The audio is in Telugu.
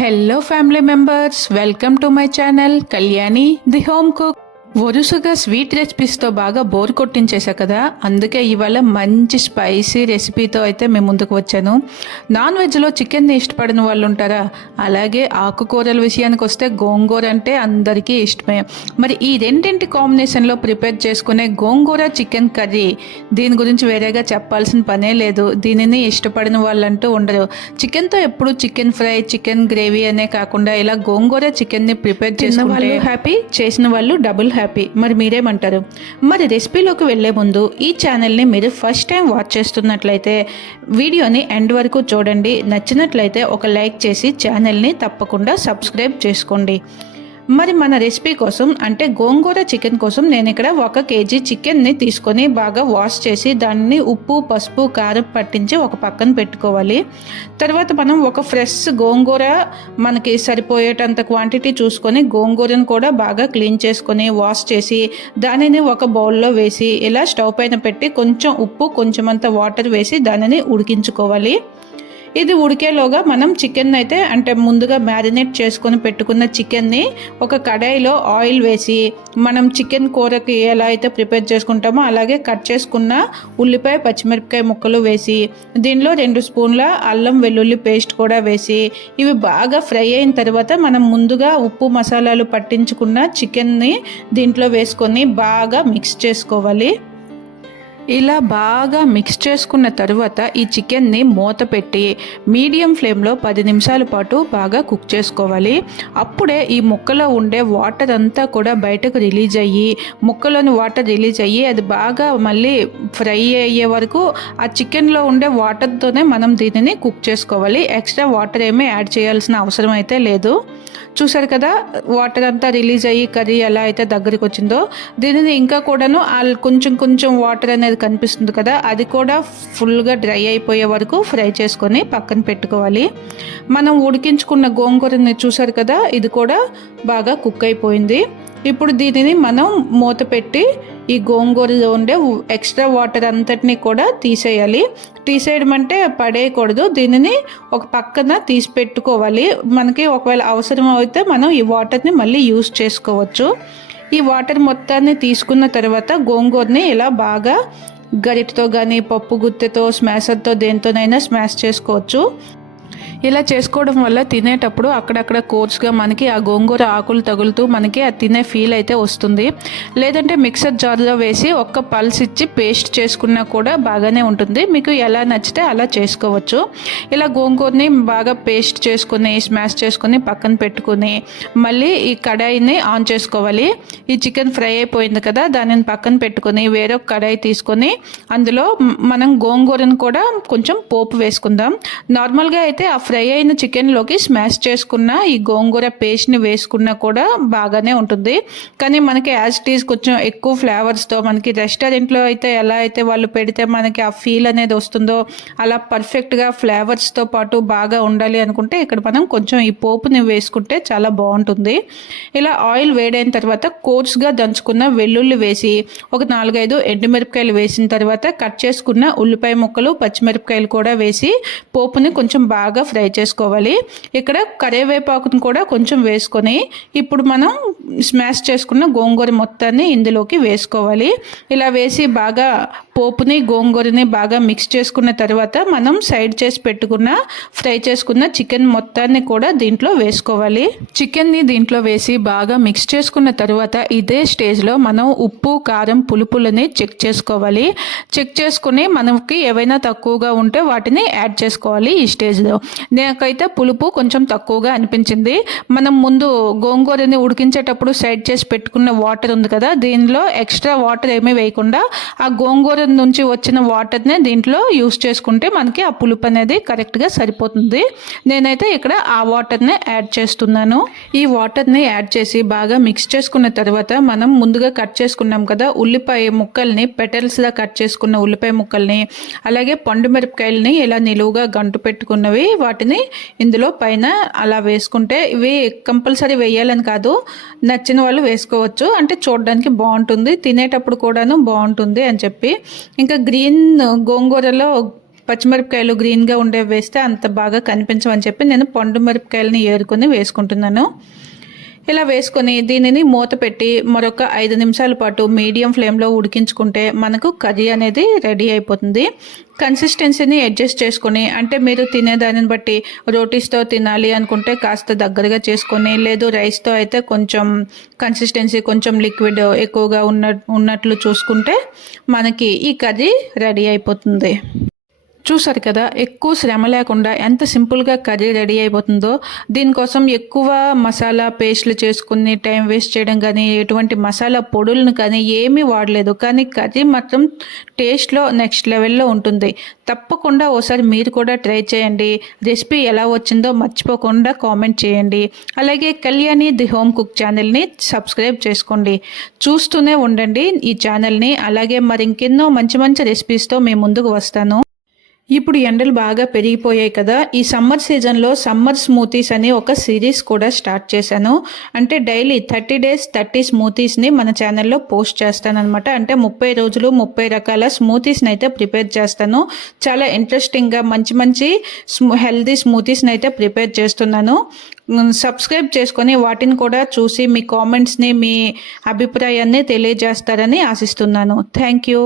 Hello family members, welcome to my channel Kalyani the home cook. వరుసగా స్వీట్ రెసిపీస్తో బాగా బోర్ కొట్టించేసా కదా, అందుకే ఇవాళ మంచి స్పైసీ రెసిపీతో అయితే మేము ముందుకు వచ్చాను. నాన్ వెజ్లో చికెన్ని ఇష్టపడిన వాళ్ళు ఉంటారా? అలాగే ఆకుకూరల విషయానికి వస్తే గోంగూర అంటే అందరికీ ఇష్టమే. మరి ఈ రెండింటి కాంబినేషన్లో ప్రిపేర్ చేసుకునే గోంగూర చికెన్ కర్రీ, దీని గురించి వేరేగా చెప్పాల్సిన పనే లేదు. దీనిని ఇష్టపడిన వాళ్ళంటూ ఉండరు. చికెన్తో ఎప్పుడు చికెన్ ఫ్రై, చికెన్ గ్రేవీ అనే కాకుండా ఇలా గోంగూర చికెన్ని ప్రిపేర్ చేసిన వాళ్ళు హ్యాపీ, చేసిన వాళ్ళు డబుల్ హ్యాపీ. మరి మీరేమంటారు? మరి రెసిపీలోకి వెళ్లే ముందు ఈ ఛానల్ని మీరు ఫస్ట్ టైం వాచ్ చేస్తున్నట్లయితే వీడియోని ఎండ్ వరకు చూడండి. నచ్చినట్లయితే ఒక లైక్ చేసి ఛానల్ని తప్పకుండా సబ్స్క్రైబ్ చేసుకోండి. మరి మన రెసిపీ కోసం అంటే గోంగూర చికెన్ కోసం నేను ఇక్కడ 1 kg చికెన్ని తీసుకొని బాగా వాష్ చేసి దాన్ని ఉప్పు, పసుపు, కారం పట్టించి ఒక పక్కన పెట్టుకోవాలి. తర్వాత మనం ఒక ఫ్రెష్ గోంగూర మనకి సరిపోయేటంత క్వాంటిటీ చూసుకొని గోంగూరను కూడా బాగా క్లీన్ చేసుకొని వాష్ చేసి దానిని ఒక బౌల్లో వేసి ఇలా స్టవ్ పైన పెట్టి కొంచెం ఉప్పు, కొంచెమంత వాటర్ వేసి దానిని ఉడికించుకోవాలి. ఇది ఉడికేలోగా మనం చికెన్ అయితే అంటే ముందుగా మ్యారినేట్ చేసుకొని పెట్టుకున్న చికెన్ని ఒక కడాయిలో ఆయిల్ వేసి మనం చికెన్ కూరకి ఎలా అయితే ప్రిపేర్ చేసుకుంటామో అలాగే కట్ చేసుకున్న ఉల్లిపాయ, పచ్చిమిరపకాయ ముక్కలు వేసి దీనిలో 2 స్పూన్ల అల్లం వెల్లుల్లి పేస్ట్ కూడా వేసి ఇవి బాగా ఫ్రై అయిన తర్వాత మనం ముందుగా ఉప్పు, మసాలాలు పట్టించుకున్న చికెన్ని దీంట్లో వేసుకొని బాగా మిక్స్ చేసుకోవాలి. ఇలా బాగా మిక్స్ చేసుకున్న తర్వాత ఈ చికెన్ని మూత పెట్టి మీడియం ఫ్లేమ్లో 10 నిమిషాల పాటు బాగా కుక్ చేసుకోవాలి. అప్పుడే ఈ ముక్కలో ఉండే వాటర్ అంతా కూడా బయటకు రిలీజ్ అయ్యి, ముక్కలోని వాటర్ రిలీజ్ అయ్యి అది బాగా మళ్ళీ ఫ్రై అయ్యే వరకు ఆ చికెన్లో ఉండే వాటర్తోనే మనం దీనిని కుక్ చేసుకోవాలి. ఎక్స్ట్రా వాటర్ ఏమీ యాడ్ చేయాల్సిన అవసరం అయితే లేదు. చూసారు కదా, వాటర్ అంతా రిలీజ్ అయ్యి కర్రీ ఎలా అయితే దగ్గరికి వచ్చిందో దీనిని ఇంకా కూడాను కొంచెం వాటర్ అనేది కనిపిస్తుంది కదా, అది కూడా ఫుల్గా డ్రై అయిపోయే వరకు ఫ్రై చేసుకొని పక్కన పెట్టుకోవాలి. మనం ఉడికించుకున్న గోంగూరని చూసారు కదా, ఇది కూడా బాగా కుక్ అయిపోయింది. ఇప్పుడు దీనిని మనం మూత పెట్టి ఈ గోంగూరలో ఉండే ఎక్స్ట్రా వాటర్ అంతటిని కూడా తీసేయాలి. తీసేయడం అంటే పడేయకూడదు, దీనిని ఒక పక్కన తీసి పెట్టుకోవాలి. మనకి ఒకవేళ అవసరం అయితే మనం ఈ వాటర్ని మళ్ళీ యూస్ చేసుకోవచ్చు. ఈ వాటర్ మొత్తాన్ని తీసుకున్న తర్వాత గోంగూరని ఇలా బాగా గరిటతో కానీ, పప్పు గుత్తెతో, స్మాషర్తో దేంతోనైనా స్మాష్ చేసుకోవచ్చు. ఇలా చేసుకోవడం వల్ల తినేటప్పుడు అక్కడక్కడ కోర్స్గా మనకి ఆ గోంగూర ఆకులు తగులుతూ మనకి ఆ తినే ఫీల్ అయితే వస్తుంది. లేదంటే మిక్సర్ జార్లో వేసి ఒక్క పల్స్ ఇచ్చి పేస్ట్ చేసుకున్నా కూడా బాగానే ఉంటుంది. మీకు ఎలా నచ్చితే అలా చేసుకోవచ్చు. ఇలా గోంగూరని బాగా పేస్ట్ చేసుకుని స్మాష్ చేసుకుని పక్కన పెట్టుకుని మళ్ళీ ఈ కడాయిని ఆన్ చేసుకోవాలి. ఈ చికెన్ ఫ్రై అయిపోయింది కదా, దానిని పక్కన పెట్టుకొని వేరొక కడాయి తీసుకొని అందులో మనం గోంగూరను కూడా కొంచెం పోపు వేసుకుందాం. నార్మల్గా అయితే ఆ ఫ్రై అయిన చికెన్లోకి స్మాష్ చేసుకున్న ఈ గోంగూర పేస్ట్ని వేసుకున్నా కూడా బాగానే ఉంటుంది. కానీ మనకి యాజ్ ఇట్ ఈజ్ కొంచెం ఎక్కువ ఫ్లేవర్స్తో మనకి రెస్టారెంట్లో అయితే ఎలా అయితే వాళ్ళు పెడితే మనకి ఆ ఫీల్ అనేది వస్తుందో అలా పర్ఫెక్ట్గా ఫ్లేవర్స్తో పాటు బాగా ఉండాలి అనుకుంటే ఇక్కడ మనం కొంచెం ఈ పోపుని వేసుకుంటే చాలా బాగుంటుంది. ఇలా ఆయిల్ వేడైన తర్వాత కోర్స్గా దంచుకున్న వెల్లుల్లి వేసి ఒక 4-5 ఎండుమిరపకాయలు వేసిన తర్వాత కట్ చేసుకున్న ఉల్లిపాయ ముక్కలు, పచ్చిమిరపకాయలు కూడా వేసి పోపుని కొంచెం బాగా ఫ్రై చేసుకోవాలి. ఇక్కడ కరివేపాకును కూడా కొంచెం వేసుకొని ఇప్పుడు మనం స్మాష్ చేసుకున్న గోంగూర మొత్తాన్ని ఇందులోకి వేసుకోవాలి. ఇలా వేసి బాగా పోపుని, గోంగూరని బాగా మిక్స్ చేసుకున్న తర్వాత మనం సైడ్ చేసి పెట్టుకున్న ఫ్రై చేసుకున్న చికెన్ మొత్తాన్ని కూడా దీంట్లో వేసుకోవాలి. చికెన్ని దీంట్లో వేసి బాగా మిక్స్ చేసుకున్న తర్వాత ఇదే స్టేజ్లో మనం ఉప్పు, కారం, పులుపులని చెక్ చేసుకోవాలి. చెక్ చేసుకుని మనకి ఏవైనా తక్కువగా ఉంటే వాటిని యాడ్ చేసుకోవాలి. ఈ స్టేజ్లో నాకైతే పులుపు కొంచెం తక్కువగా అనిపించింది. మనం ముందు గోంగూరని ఉడికించేటప్పుడు సైడ్ చేసి పెట్టుకున్న వాటర్ ఉంది కదా, దీనిలో ఎక్స్ట్రా వాటర్ ఏమీ వేయకుండా ఆ గోంగూర నుంచి వచ్చిన వాటర్నే దీంట్లో యూస్ చేసుకుంటే మనకి ఆ పులుపు అనేది కరెక్ట్గా సరిపోతుంది. నేనైతే ఇక్కడ ఆ వాటర్నే యాడ్ చేస్తున్నాను. ఈ వాటర్ని యాడ్ చేసి బాగా మిక్స్ చేసుకున్న తర్వాత మనం ముందుగా కట్ చేసుకున్నాం కదా ఉల్లిపాయ ముక్కల్ని, పెటల్స్లా కట్ చేసుకున్న ఉల్లిపాయ ముక్కల్ని, అలాగే పండు మిరపకాయలని ఇలా నిలువుగా గంటు పెట్టుకున్నవి వాటిని ఇందులో పైన అలా వేసుకుంటే, ఇవి కంపల్సరీ వేయాలని కాదు, నచ్చిన వాళ్ళు వేసుకోవచ్చు. అంటే చూడడానికి బాగుంటుంది, తినేటప్పుడు కూడాను బాగుంటుంది అని చెప్పి. ఇంకా గ్రీన్ గోంగూరలో పచ్చిమిరపకాయలు గ్రీన్గా ఉండేవి వేస్తే అంత బాగా కనిపించవని చెప్పి నేను పండు మిరపకాయలని ఏరుకొని వేసుకుంటున్నాను. ఇలా వేసుకొని దీనిని మూత పెట్టి మరొక 5 నిమిషాల పాటు మీడియం ఫ్లేమ్లో ఉడికించుకుంటే మనకు కర్రీ అనేది రెడీ అయిపోతుంది. కన్సిస్టెన్సీని అడ్జస్ట్ చేసుకొని, అంటే మీరు తినేదానిని బట్టి రోటీస్తో తినాలి అనుకుంటే కాస్త దగ్గరగా చేసుకొని, లేదు రైస్తో అయితే కొంచెం కన్సిస్టెన్సీ కొంచెం లిక్విడ్ ఎక్కువగా ఉన్నట్లు చూసుకుంటే మనకి ఈ కర్రీ రెడీ అయిపోతుంది. చూసారు కదా, ఎక్కువ శ్రమ లేకుండా ఎంత సింపుల్గా కర్రీ రెడీ అయిపోతుందో. దీనికోసం ఎక్కువ మసాలా పేస్ట్లు చేసుకుని టైం వేస్ట్ చేయడం కానీ, ఎటువంటి మసాలా పొడులను కానీ ఏమీ వాడలేదు. కానీ కర్రీ మాత్రం టేస్ట్లో నెక్స్ట్ లెవెల్లో ఉంటుంది. తప్పకుండా ఓసారి మీరు కూడా ట్రై చేయండి. రెసిపీ ఎలా వచ్చిందో మర్చిపోకుండా కామెంట్ చేయండి. అలాగే కళ్యాణి ది హోమ్ కుక్ ఛానల్ని సబ్స్క్రైబ్ చేసుకోండి. చూస్తూనే ఉండండి ఈ ఛానల్ని. అలాగే మరి ఇంకెన్నో మంచి మంచి రెసిపీస్తో మేము ముందుకు వస్తాను. ఇప్పుడు ఎండలు బాగా పెరిగిపోయాయి కదా, ఈ సమ్మర్ సీజన్లో సమ్మర్ స్మూతీస్ అని ఒక సిరీస్ కూడా స్టార్ట్ చేశాను. అంటే డైలీ 30 days 30 స్మూతీస్ని మన ఛానల్లో పోస్ట్ చేస్తానన్నమాట. అంటే 30 రోజులు 30 రకాల స్మూతీస్ని అయితే ప్రిపేర్ చేస్తాను. చాలా ఇంట్రెస్టింగ్గా మంచి మంచి హెల్దీ స్మూతీస్ని అయితే ప్రిపేర్ చేస్తున్నాను. సబ్స్క్రైబ్ చేసుకొని వాటిని కూడా చూసి మీ కామెంట్స్ని, మీ అభిప్రాయాన్ని తెలియజేస్తారని ఆశిస్తున్నాను. Thank you.